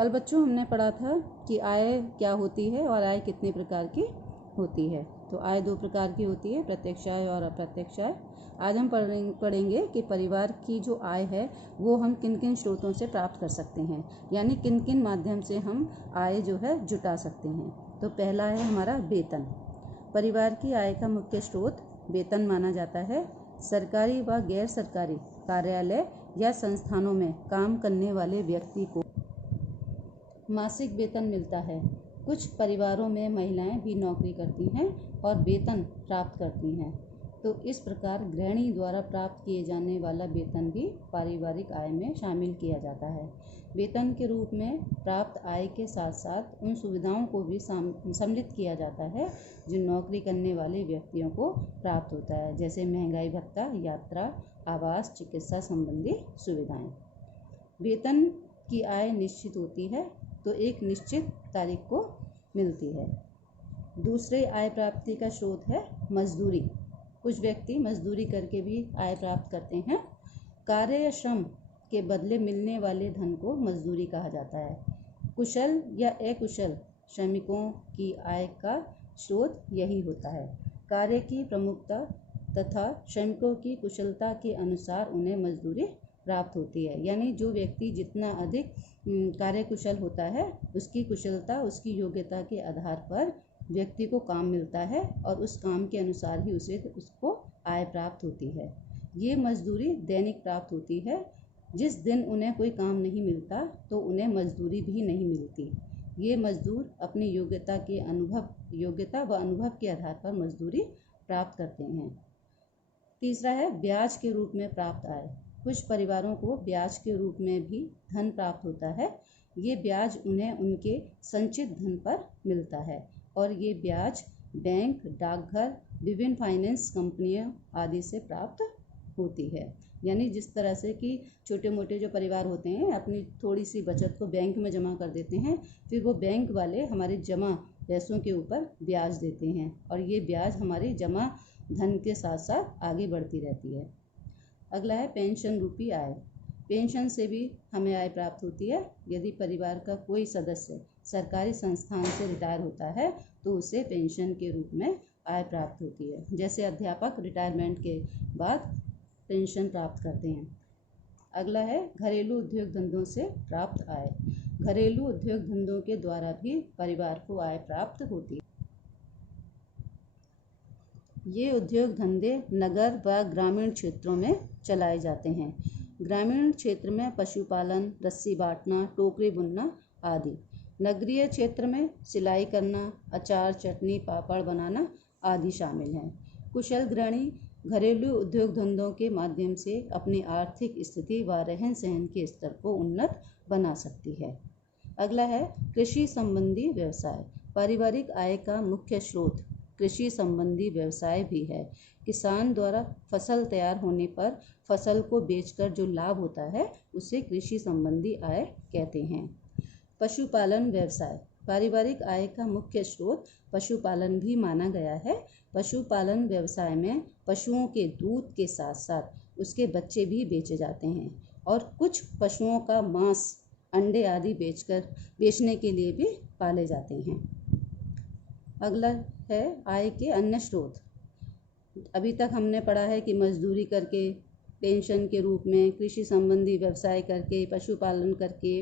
कल बच्चों हमने पढ़ा था कि आय क्या होती है और आय कितने प्रकार की होती है। तो आय 2 प्रकार की होती है, प्रत्यक्ष आय और अप्रत्यक्ष आय। आज हम पढ़ेंगे कि परिवार की जो आय है वो हम किन किन स्रोतों से प्राप्त कर सकते हैं, यानी किन किन माध्यम से हम आय जो है जुटा सकते हैं। तो पहला है हमारा वेतन। परिवार की आय का मुख्य स्रोत वेतन माना जाता है। सरकारी व गैर सरकारी कार्यालय या संस्थानों में काम करने वाले व्यक्ति को मासिक वेतन मिलता है। कुछ परिवारों में महिलाएं भी नौकरी करती हैं और वेतन प्राप्त करती हैं। तो इस प्रकार गृहिणी द्वारा प्राप्त किए जाने वाला वेतन भी पारिवारिक आय में शामिल किया जाता है। वेतन के रूप में प्राप्त आय के साथ साथ उन सुविधाओं को भी सम्मिलित किया जाता है जो नौकरी करने वाले व्यक्तियों को प्राप्त होता है, जैसे महंगाई भत्ता, यात्रा, आवास, चिकित्सा संबंधी सुविधाएं। वेतन की आय निश्चित होती है तो एक निश्चित तारीख को मिलती है। दूसरे आय प्राप्ति का स्रोत है मजदूरी। कुछ व्यक्ति मजदूरी करके भी आय प्राप्त करते हैं। कार्य या श्रम के बदले मिलने वाले धन को मजदूरी कहा जाता है। कुशल या अकुशल श्रमिकों की आय का स्रोत यही होता है। कार्य की प्रमुखता तथा श्रमिकों की कुशलता के अनुसार उन्हें मजदूरी प्राप्त होती है, यानी जो व्यक्ति जितना अधिक कार्यकुशल होता है उसकी कुशलता, उसकी योग्यता के आधार पर व्यक्ति को काम मिलता है और उस काम के अनुसार ही उसको आय प्राप्त होती है। ये मजदूरी दैनिक प्राप्त होती है। जिस दिन उन्हें कोई काम नहीं मिलता तो उन्हें मजदूरी भी नहीं मिलती। ये मजदूर अपनी योग्यता व अनुभव के आधार पर मजदूरी प्राप्त करते हैं। तीसरा है ब्याज के रूप में प्राप्त आय। कुछ परिवारों को ब्याज के रूप में भी धन प्राप्त होता है। ये ब्याज उन्हें उनके संचित धन पर मिलता है और ये ब्याज बैंक, डाकघर, विभिन्न फाइनेंस कंपनियों आदि से प्राप्त होती है। यानी जिस तरह से कि छोटे मोटे जो परिवार होते हैं अपनी थोड़ी सी बचत को बैंक में जमा कर देते हैं, फिर वो बैंक वाले हमारे जमा पैसों के ऊपर ब्याज देते हैं और ये ब्याज हमारी जमा धन के साथ साथ आगे बढ़ती रहती है। अगला है पेंशन रूपी आय। पेंशन से भी हमें आय प्राप्त होती है। यदि परिवार का कोई सदस्य सरकारी संस्थान से रिटायर होता है तो उसे पेंशन के रूप में आय प्राप्त होती है। जैसे अध्यापक रिटायरमेंट के बाद पेंशन प्राप्त करते हैं। अगला है घरेलू उद्योग धंधों से प्राप्त आय। घरेलू उद्योग धंधों के द्वारा भी परिवार को आय प्राप्त होती है। ये उद्योग धंधे नगर व ग्रामीण क्षेत्रों में चलाए जाते हैं। ग्रामीण क्षेत्र में पशुपालन, रस्सी बांटना, टोकरी बुनना आदि। नगरीय क्षेत्र में सिलाई करना, अचार, चटनी, पापड़ बनाना आदि शामिल हैं। कुशल गृहिणी घरेलू उद्योग धंधों के माध्यम से अपनी आर्थिक स्थिति व रहन सहन के स्तर को उन्नत बना सकती है। अगला है कृषि संबंधी व्यवसाय। पारिवारिक आय का मुख्य स्रोत कृषि संबंधी व्यवसाय भी है। किसान द्वारा फसल तैयार होने पर फसल को बेचकर जो लाभ होता है उसे कृषि संबंधी आय कहते हैं। पशुपालन व्यवसाय। पारिवारिक आय का मुख्य स्रोत पशुपालन भी माना गया है। पशुपालन व्यवसाय में पशुओं के दूध के साथ साथ उसके बच्चे भी बेचे जाते हैं और कुछ पशुओं का मांस, अंडे आदि बेचने के लिए भी पाले जाते हैं। अगला है आय के अन्य स्रोत। अभी तक हमने पढ़ा है कि मजदूरी करके, पेंशन के रूप में, कृषि संबंधी व्यवसाय करके, पशुपालन करके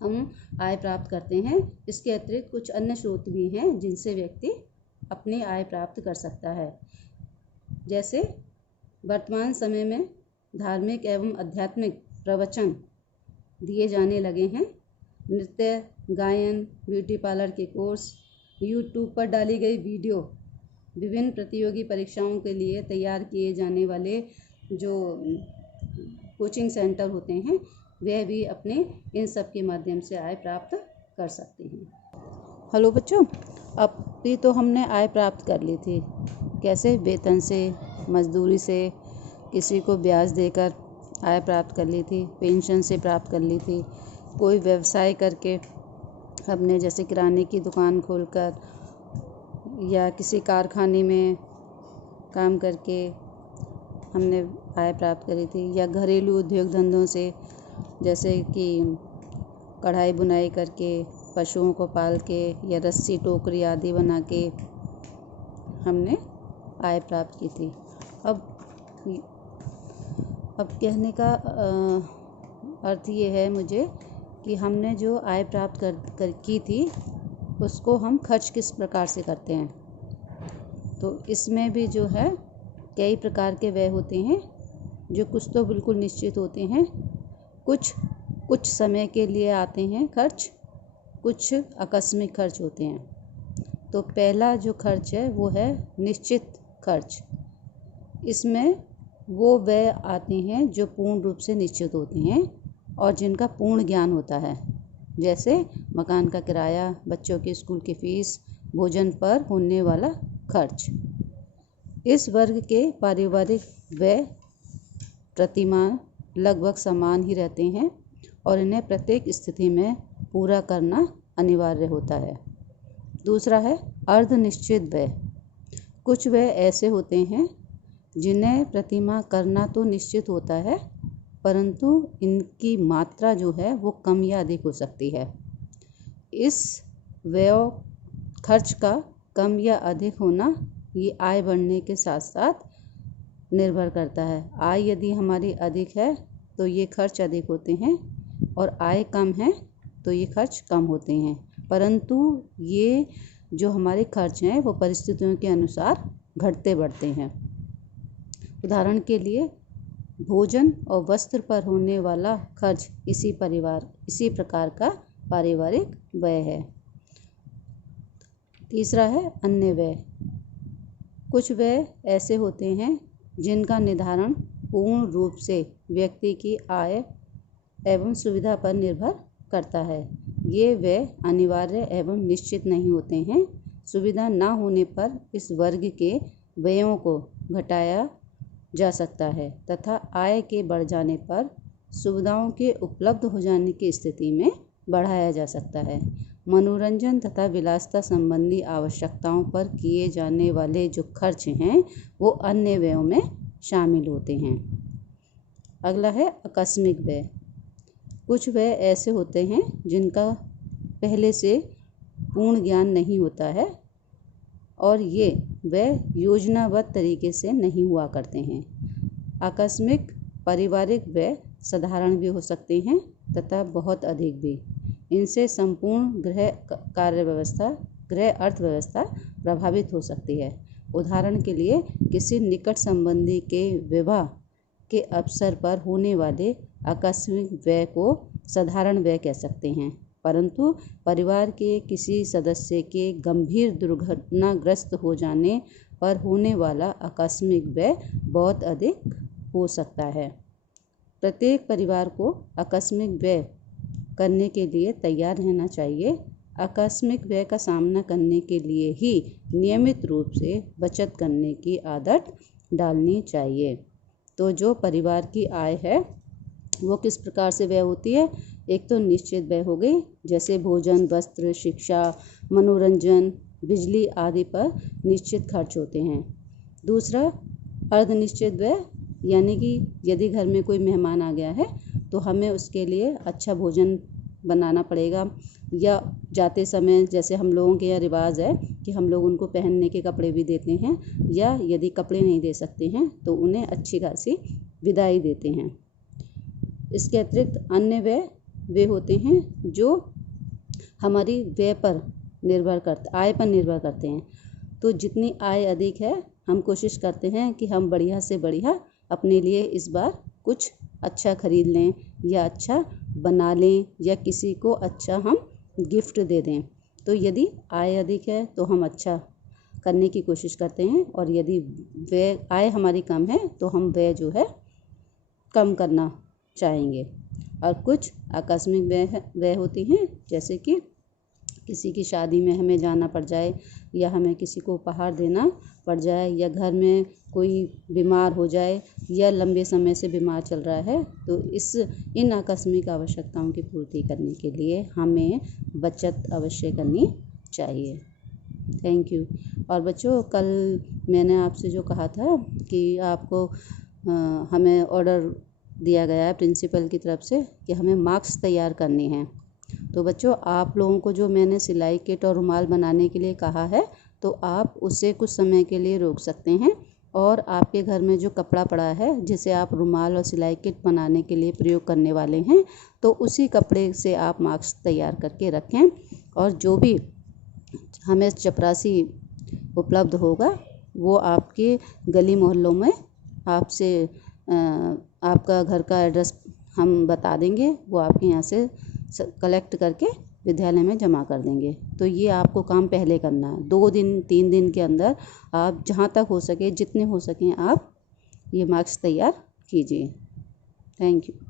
हम आय प्राप्त करते हैं। इसके अतिरिक्त कुछ अन्य स्रोत भी हैं जिनसे व्यक्ति अपनी आय प्राप्त कर सकता है। जैसे वर्तमान समय में धार्मिक एवं आध्यात्मिक प्रवचन दिए जाने लगे हैं। नृत्य, गायन, ब्यूटी पार्लर के कोर्स, यूट्यूब पर डाली गई वीडियो, विभिन्न प्रतियोगी परीक्षाओं के लिए तैयार किए जाने वाले जो कोचिंग सेंटर होते हैं वह भी अपने इन सब के माध्यम से आय प्राप्त कर सकते हैं। हेलो बच्चों, अभी तो हमने आय प्राप्त कर ली थी। कैसे? वेतन से, मजदूरी से, किसी को ब्याज देकर आय प्राप्त कर ली थी, पेंशन से प्राप्त कर ली थी, कोई व्यवसाय करके अपने जैसे किराने की दुकान खोलकर या किसी कारखाने में काम करके हमने आय प्राप्त करी थी, या घरेलू उद्योग धंधों से जैसे कि कढ़ाई बुनाई करके, पशुओं को पाल के या रस्सी टोकरी आदि बना के हमने आय प्राप्त की थी। अब कहने का अर्थ ये है मुझे कि हमने जो आय प्राप्त की थी उसको हम खर्च किस प्रकार से करते हैं। तो इसमें भी जो है कई प्रकार के व्यय होते हैं, जो कुछ तो बिल्कुल निश्चित होते हैं, कुछ समय के लिए आते हैं खर्च, कुछ आकस्मिक खर्च होते हैं। तो पहला जो खर्च है वो है निश्चित खर्च। इसमें वो व्यय आते हैं जो पूर्ण रूप से निश्चित होते हैं और जिनका पूर्ण ज्ञान होता है, जैसे मकान का किराया, बच्चों की स्कूल की फीस, भोजन पर होने वाला खर्च। इस वर्ग के पारिवारिक व्यय प्रतिमाह लगभग समान ही रहते हैं और इन्हें प्रत्येक स्थिति में पूरा करना अनिवार्य होता है। दूसरा है अर्धनिश्चित व्यय। कुछ व्यय ऐसे होते हैं जिन्हें प्रतिमाह करना तो निश्चित होता है, परंतु इनकी मात्रा जो है वो कम या अधिक हो सकती है। इस व्यय खर्च का कम या अधिक होना ये आय बढ़ने के साथ साथ निर्भर करता है। आय यदि हमारी अधिक है तो ये खर्च अधिक होते हैं और आय कम है तो ये खर्च कम होते हैं, परंतु ये जो हमारे खर्च हैं वो परिस्थितियों के अनुसार घटते बढ़ते हैं। उदाहरण के लिए भोजन और वस्त्र पर होने वाला खर्च इसी प्रकार का पारिवारिक व्यय है। तीसरा है अन्य व्यय। कुछ व्यय ऐसे होते हैं जिनका निर्धारण पूर्ण रूप से व्यक्ति की आय एवं सुविधा पर निर्भर करता है। ये व्यय अनिवार्य एवं निश्चित नहीं होते हैं। सुविधा न होने पर इस वर्ग के व्ययों को घटाया जा सकता है तथा आय के बढ़ जाने पर सुविधाओं के उपलब्ध हो जाने की स्थिति में बढ़ाया जा सकता है। मनोरंजन तथा विलासिता संबंधी आवश्यकताओं पर किए जाने वाले जो खर्च हैं वो अन्य व्ययों में शामिल होते हैं। अगला है आकस्मिक व्यय। कुछ व्यय ऐसे होते हैं जिनका पहले से पूर्ण ज्ञान नहीं होता है और ये व्यय योजनाबद्ध तरीके से नहीं हुआ करते हैं। आकस्मिक पारिवारिक व्यय साधारण भी हो सकते हैं तथा बहुत अधिक भी। इनसे संपूर्ण गृह अर्थव्यवस्था प्रभावित हो सकती है। उदाहरण के लिए किसी निकट संबंधी के विवाह के अवसर पर होने वाले आकस्मिक व्यय को साधारण व्यय कह सकते हैं, परंतु परिवार के किसी सदस्य के गंभीर दुर्घटनाग्रस्त हो जाने पर होने वाला आकस्मिक व्यय बहुत अधिक हो सकता है। प्रत्येक परिवार को आकस्मिक व्यय करने के लिए तैयार रहना चाहिए। आकस्मिक व्यय का सामना करने के लिए ही नियमित रूप से बचत करने की आदत डालनी चाहिए। तो जो परिवार की आय है वो किस प्रकार से व्यय होती है। एक तो निश्चित व्यय हो गई, जैसे भोजन, वस्त्र, शिक्षा, मनोरंजन, बिजली आदि पर निश्चित खर्च होते हैं। दूसरा अर्धनिश्चित व्यय, यानी कि यदि घर में कोई मेहमान आ गया है तो हमें उसके लिए अच्छा भोजन बनाना पड़ेगा, या जाते समय जैसे हम लोगों के यहाँ रिवाज है कि हम लोग उनको पहनने के कपड़े भी देते हैं, या यदि कपड़े नहीं दे सकते हैं तो उन्हें अच्छी खासी विदाई देते हैं। इसके अतिरिक्त अन्य व्यय वे होते हैं जो हमारी आय पर निर्भर करते हैं। तो जितनी आय अधिक है हम कोशिश करते हैं कि हम बढ़िया से बढ़िया अपने लिए इस बार कुछ अच्छा खरीद लें या अच्छा बना लें या किसी को अच्छा हम गिफ्ट दे दें। तो यदि आय अधिक है तो हम अच्छा करने की कोशिश करते हैं, और यदि आय हमारी कम है तो हम व्यय जो है कम करना चाहेंगे। और कुछ आकस्मिक व्यय होती हैं, जैसे कि किसी की शादी में हमें जाना पड़ जाए, या हमें किसी को उपहार देना पड़ जाए, या घर में कोई बीमार हो जाए या लंबे समय से बीमार चल रहा है, तो इन आकस्मिक आवश्यकताओं की पूर्ति करने के लिए हमें बचत अवश्य करनी चाहिए। Thank you. और बच्चों, कल मैंने आपसे जो कहा था कि आपको हमें ऑर्डर दिया गया है प्रिंसिपल की तरफ से कि हमें मार्क्स तैयार करने हैं, तो बच्चों आप लोगों को जो मैंने सिलाई किट और रुमाल बनाने के लिए कहा है तो आप उसे कुछ समय के लिए रोक सकते हैं और आपके घर में जो कपड़ा पड़ा है जिसे आप रुमाल और सिलाई किट बनाने के लिए प्रयोग करने वाले हैं तो उसी कपड़े से आप मास्क तैयार करके रखें और जो भी हमें चपरासी उपलब्ध होगा वो आपके गली मोहल्लों में आपसे आपका घर का एड्रेस हम बता देंगे, वो आपके यहाँ से कलेक्ट करके विद्यालय में जमा कर देंगे। तो ये आपको काम पहले करना है, 2 दिन 3 दिन के अंदर आप जहाँ तक हो सके जितने हो सकें आप ये मास्क तैयार कीजिए। Thank you.